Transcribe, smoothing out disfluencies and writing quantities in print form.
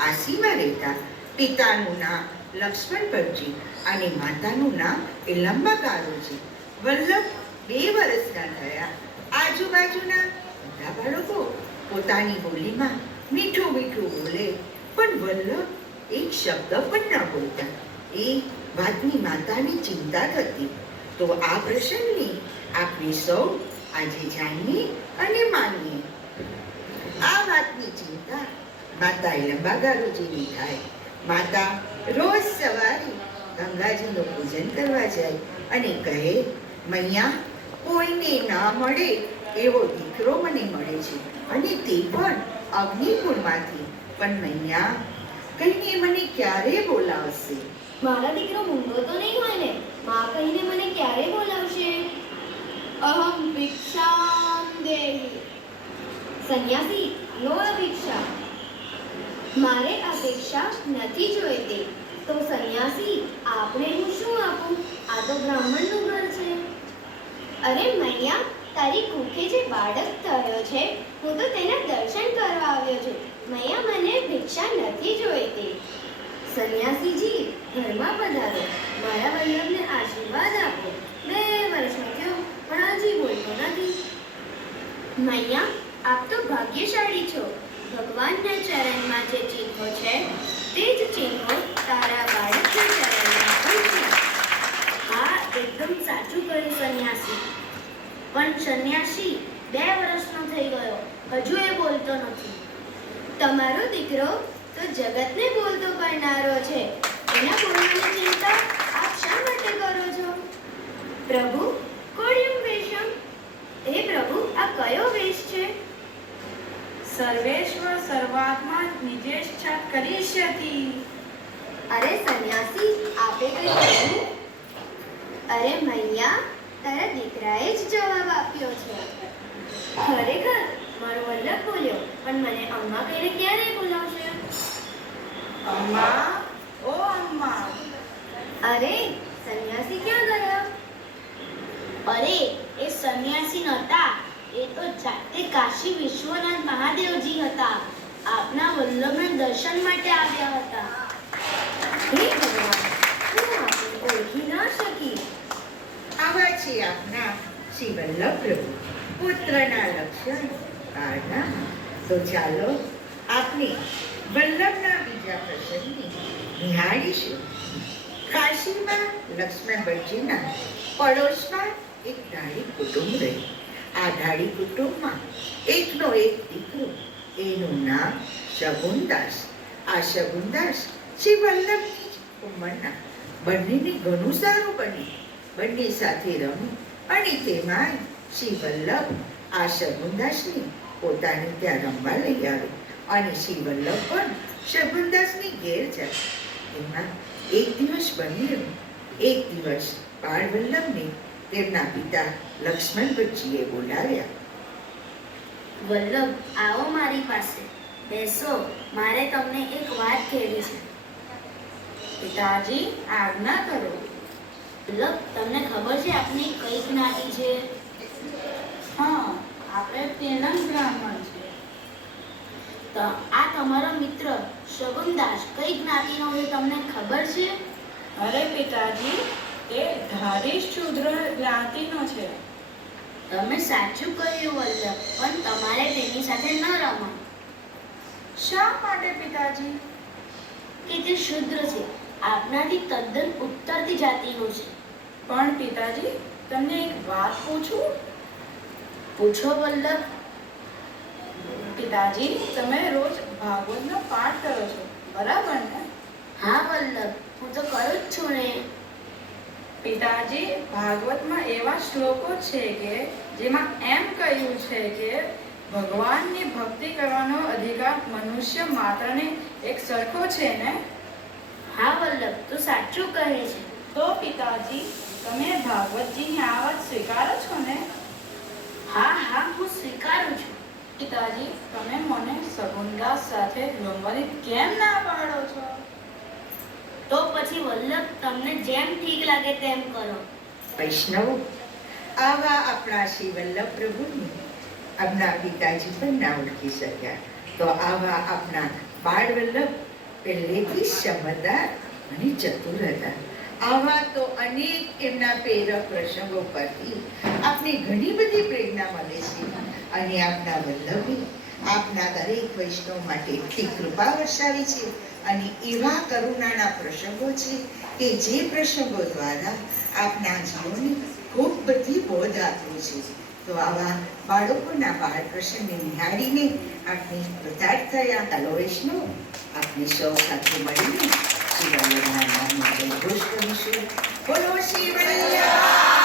કાશીમાં રહેતા. પિતાનું નામ લક્ષ્મણ ભટ્ટજી અને માતાનું નામ એલંબા ગારુજી. વલ્લભ 2 વર્ષના થયા. આજુબાજુના બધા બાળકો પોતાની બોલીમાં મીઠું મીઠું બોલે, પણ વલ્લભ એક શબ્દ પણ ન બોલતા. એ વાતની માતાને ચિંતા થતી. તો આ પ્રસંગની આપણે સૌ આજે જાણીએ અને માનીએ. આ વાતની ચિંતા માતા એલંબા ગારુજીની થાય. માતા રોજ સવારે ગંગાજીનું પૂજન કરવા જાય અને કહે, મૈયા, કોઈને ના મળે એવો દીકરો મને મળે છે, અને તે પણ અગ્નિકુળમાંથી. પણ મૈયા, કહીને મને ક્યારે બોલાવશે? મારા દીકરો મૂંગો તો નહીં હોય ને? માં કહીને મને ક્યારે બોલાવશે? અહમ ભિક્ષામ દેહી. સંન્યાસી, નો અભિક્ષા. મારે અપેક્ષા નથી જોઈતી. તો સંન્યાસી, આપણે હું શું આપું? આ તો બ્રાહ્મણનું ઘર છે. અરે મૈયા, તારી કુખે જે બાળક થયો છે, હું તો તેના દર્શન કરવા આવ્યો છું. મૈયા, મને ભિક્ષા નથી જોઈતી. સંન્યાસીજી, ઘરમાં પધારો. મારા વલ્લભને આશીર્વાદ આપો. 2 વર્ષનો થયો પણ હજી બોલતો નથી. મૈયા, આપ તો ભાગ્યશાળી છો. ભગવાનના ચરણમાં જે ચિહ્નો છે તે જ ચિહ્નો તારા બાળકના ચરણમાં પણ છે. હા, એકદમ સાચું કહ્યું સંન્યાસી. પણ સંન્યાસી 2 વર્ષનો થઈ ગયો, હજુ એ બોલતો નથી. તમારો દીકરો તો જગતને બોલતો કરનારો છે. એના બોલવાની ચિંતા આપ શા માટે કરો છો? પ્રભુ, કોળિયમ વેશમ. હે પ્રભુ, આ કયો વેશ છે? સર્વેશ્વર સર્વાત્મા નિજેચ્છા કરીષ્યતિ. અરે સંન્યાસી, આપે કઈ કહ્યું? અરે મૈયા, તારા દીકરાએ જ જવાબ આપ્યો છે. ખરેખર મારો વલ્લભ બોલ્યો, પણ મને અમ્મા કહીને ક્યારે બોલાવશે? અમ્મા, ઓ અમ્મા. અરે સંન્યાસી ક્યાં ગયા? અરે એ સંન્યાસી નહોતા, એ તો જાતે કાશી વિશ્વનાથ મહાદેવજી હતા. આપના વલ્લભના દર્શન માટે આવ્યા હતા. હે ભગવાન, હું આપને ઓળખી ના શકી. આવા છે આપના શ્રી વલ્લભ પ્રભુ, પુત્રના લક્ષણ કાળના. તો ચાલો આપણે વલ્લભના બીજા પ્રસંગને નિહાળીશું. કાશીમાં લક્ષ્મણ ભટ્ટજીના પડોશમાં એક ધાડી કુટુંબ રહી. આ ધાડી કુટુંબમાં એકનો એક દીકરો, એનું નામ શગુનદાસ. આ શગુનદાસ શ્રી વલ્લભની જ ઉંમરના. બંનેને ઘણું સારું બને. બંને સાથે રમી અને તેમાં શ્રી વલ્લભ આ શગુનદાસને પોતાને ત્યાં રમવા લઈ આવે અને શ્રી વલ્લભ પણ શગુનદાસની ઘેર જાય. એમાં એક દિવસ બન્યું. એક દિવસ બાળ વલ્લભને તેમના પિતા લક્ષ્મણ ભટ્ટજીએ બોલાવ્યા. વલ્લભ, આવો મારી પાસે બેસો. મારે તમને એક વાત કહેવી છે. પિતાજી, આજ્ઞા કરો. વલ્લભ, તમને ખબર છે આપની કઈ જ્ઞાતિ છે? હા, આપણે તેલંગ બ્રાહ્મણ છે. તો આ તમારો મિત્ર શગુનદાસ કઈ જ્ઞાતિનો છે તમને ખબર છે? અરે પિતાજી, તે ધારી શૂદ્ર જ્ઞાતિનો છે. તમે સાચું કહ્યું વલ્લભ, પણ તમારે તેની સાથે ન રમવું. શા માટે પિતાજી? કે તે શુદ્ર છે, આપનાથી તદ્દન ઉત્તરતી જાતિનું છે. પણ પિતાજી, તમને એક વાત પૂછું? પૂછો વલ્લભ. પિતાજી, તમે રોજ ભાગવતનો પાઠ કરો છો, બરાબર ને? હા વલ્લભ, હું તો કરું જ છું ને. પિતાજી, ભાગવતમાં એવા શ્લોકો છે કે જેમાં એમ કહ્યું છે કે ભગવાનની ભક્તિ કરવાનો અધિકાર મનુષ્ય માત્રને એક સરખો છે ને? હા વલ્લભ, તું સાચું કહે છે. તો પિતાજી, તમે ભાગવતજીની આ વાત સ્વીકારો છો ને? હા હા, હું સ્વીકારું છું. પિતાજી, તમે મને શગુનદાસ સાથે રમવાની કેમ ના પાડો છો? તો પછી વલ્લભ, તમને જેમ ઠીક લાગે તેમ કરો. વૈષ્ણવો, આવા આપણા શ્રી વલ્લભ પ્રભુને આપણા પિતાજી પણ ના ઓળખી શક્યા. તો આવા આપણા બાળ વલ્લભ પહેલેથી સમજદાર અને ચતુર હતા. આવા તો અનેક એમના પ્રેરક પ્રસંગો પરથી આપને ઘણી બધી પ્રેરણા મળે છે. અને આપના વલ્લભે આપના દરેક વૈષ્ણવ માટે એટલી કૃપા વરસાવી છે. અને એવા કરુણાના પ્રસંગો છે કે જે પ્રસંગો દ્વારા આપના જીવનને ખૂબ બધી બોધ આપ્યો છે. તો આવા બાળકોના બાળ પ્રસંગને નિહાળીને આપણે કૃતાર્થ થયા. ચાલો વૈષ્ણવ, આપણે સૌ સાથે મળીને શ્રી વલ્લભના નામનો જયઘોષ કરીશું. બોલો શ્રી વલ્લભ.